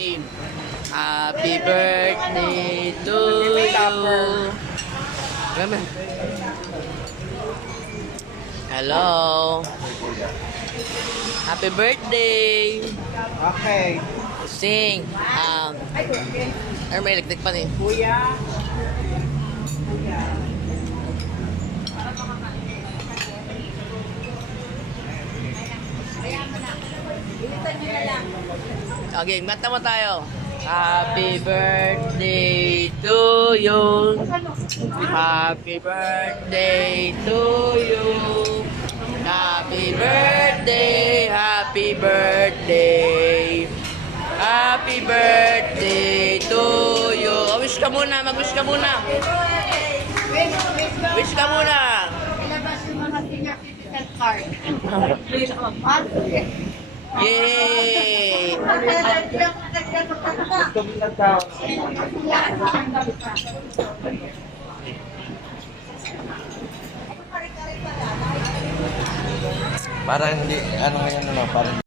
Happy birthday to you. Hello. Happy birthday. Okay. Sing. May electric pa rin. Kuya. Okay, mata mo tayo. Happy birthday to you. Happy birthday to you. Happy birthday, happy birthday. Happy birthday to you. Oh, wish ka muna, mag-wish ka muna. Wish ka muna. Ilabas yung mga senior citizen card. Yay! Gusto mo na daw. Parang hindi, ano ngayon, parang